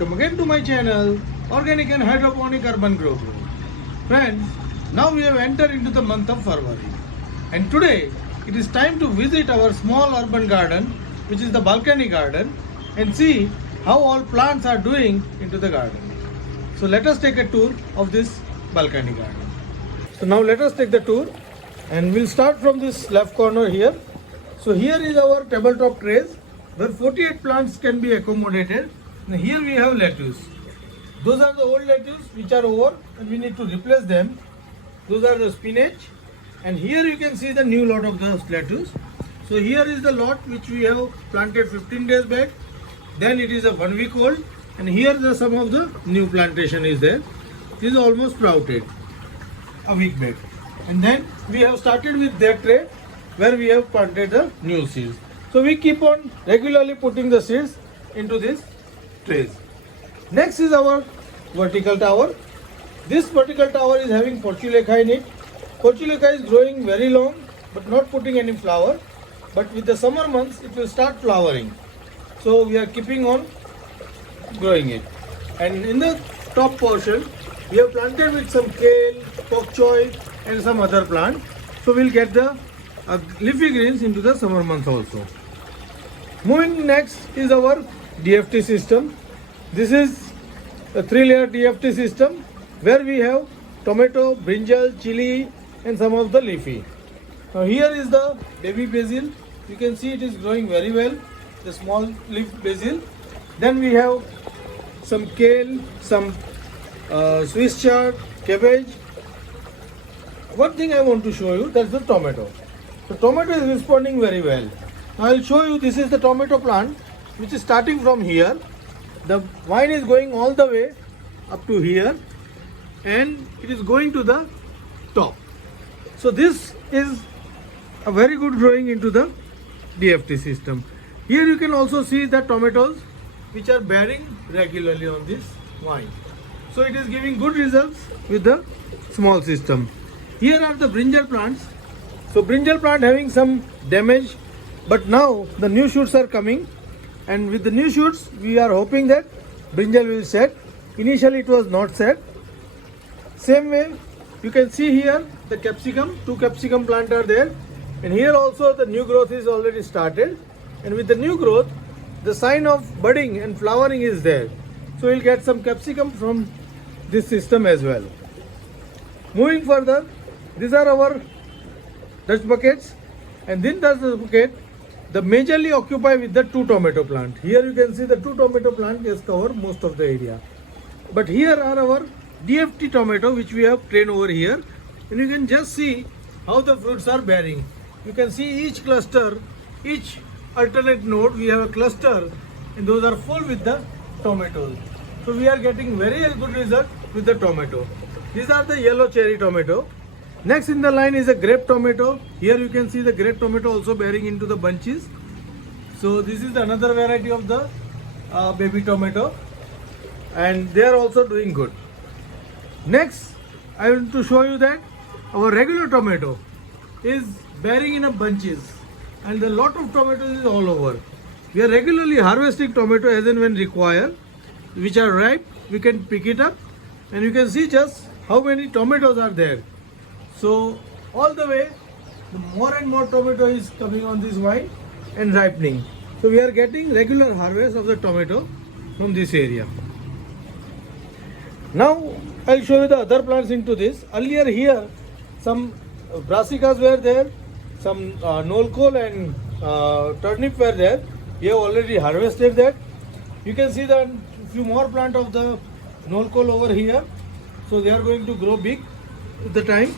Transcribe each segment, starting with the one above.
welcome again to my channel Organic and Hydroponic Urban Grow. Friends, now we have entered into the month of February and today it is time to visit our small urban garden, which is the balcony garden, and see how all plants are doing into the garden. So let us take a tour of this balcony garden. So now let us take the tour and we'll start from this left corner here. So here is our tabletop trays where 48 plants can be accommodated. Now here we have lettuce. Those are the old lettuce which are over and we need to replace them. Those are the spinach, and here you can see the new lot of the lettuce. So here is the lot which we have planted 15 days back. Then it is a 1 week old, and here the some of the new plantation is there. This is almost sprouted a week back. And then we have started with that tray where we have planted the new seeds. So we keep on regularly putting the seeds into these trays. Next is our vertical tower. This vertical tower is having Portulaca in it. Portulaca is growing very long but not putting any flower. But with the summer months it will start flowering. So we are keeping on growing it. And in the top portion we have planted with some kale, bok choy and some other plant. So we'll get the leafy greens into the summer months also. Moving next is our DFT system. This is a 3-layer DFT system where we have tomato, brinjal, chili and some of the leafy. Now here is the baby basil. You can see it is growing very well, the small leaf basil. Then we have some kale, some Swiss chard, cabbage. One thing I want to show you, that's the tomato. The tomato is responding very well. Now I will show you, this is the tomato plant which is starting from here. The vine is going all the way up to here and it is going to the top. So this is a very good growing into the DFT system. Here you can also see the tomatoes which are bearing regularly on this vine. So it is giving good results with the small system. Here are the brinjal plants. So brinjal plant having some damage, but now the new shoots are coming, and with the new shoots we are hoping that brinjal will set. Initially it was not set. Same way you can see here the capsicum, 2 capsicum plants are there, and here also the new growth is already started, and with the new growth the sign of budding and flowering is there. So we'll get some capsicum from this system as well. Moving further, these are our Dutch buckets, and then Dutch bucket the majorly occupy with the 2 tomato plant. Here you can see the 2 tomato plant is cover most of the area. But here are our DFT tomato which we have trained over here, and you can just see how the fruits are bearing. You can see each cluster, each alternate node we have a cluster, and those are full with the tomatoes. So we are getting very good result with the tomato. These are the yellow cherry tomato. Next in the line is a grape tomato. Here you can see the grape tomato also bearing into the bunches. So this is another variety of the baby tomato, and they are also doing good. Next I want to show you that our regular tomato is bearing in a bunches, and a lot of tomatoes is all over. We are regularly harvesting tomato as and when required, which are ripe. We can pick it up and you can see just how many tomatoes are there. So all the way more and more tomato is coming on this vine and ripening. So we are getting regular harvest of the tomato from this area. Now I'll show you the other plants into this. Earlier here some brassicas were there, some nolcol and turnip were there. We have already harvested that. You can see that few more plant of the nolcol over here. So they are going to grow big with the time.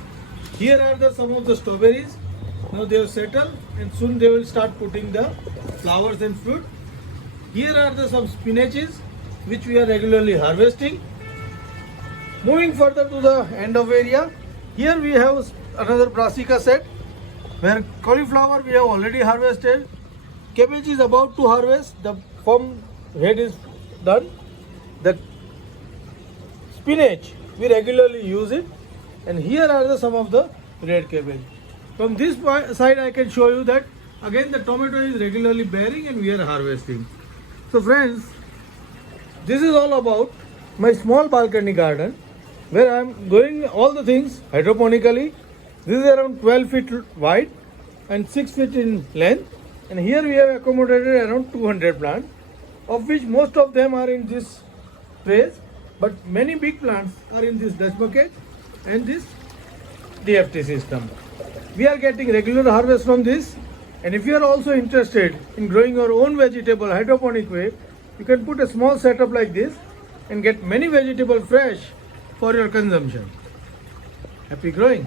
Here are some of the strawberries. Now they have settled and soon they will start putting the flowers and fruit. Here are some spinaches which we are regularly harvesting. Moving further to the end of area, here we have another brassica set where cauliflower we have already harvested. Cabbage is about to harvest. The firm head is done. The spinach we regularly use it, and here are some of the red cabbage. From this side I can show you that again the tomato is regularly bearing and we are harvesting. So friends, this is all about my small balcony garden where I am growing all the things hydroponically. This is around 12 feet wide and 6 feet in length, and here we have accommodated around 200 plants, of which most of them are in this trays, but many big plants are in this dust bucket and this DFT system. We are getting regular harvest from this, and if you are also interested in growing your own vegetable hydroponic way, you can put a small setup like this and get many vegetables fresh for your consumption. Happy growing!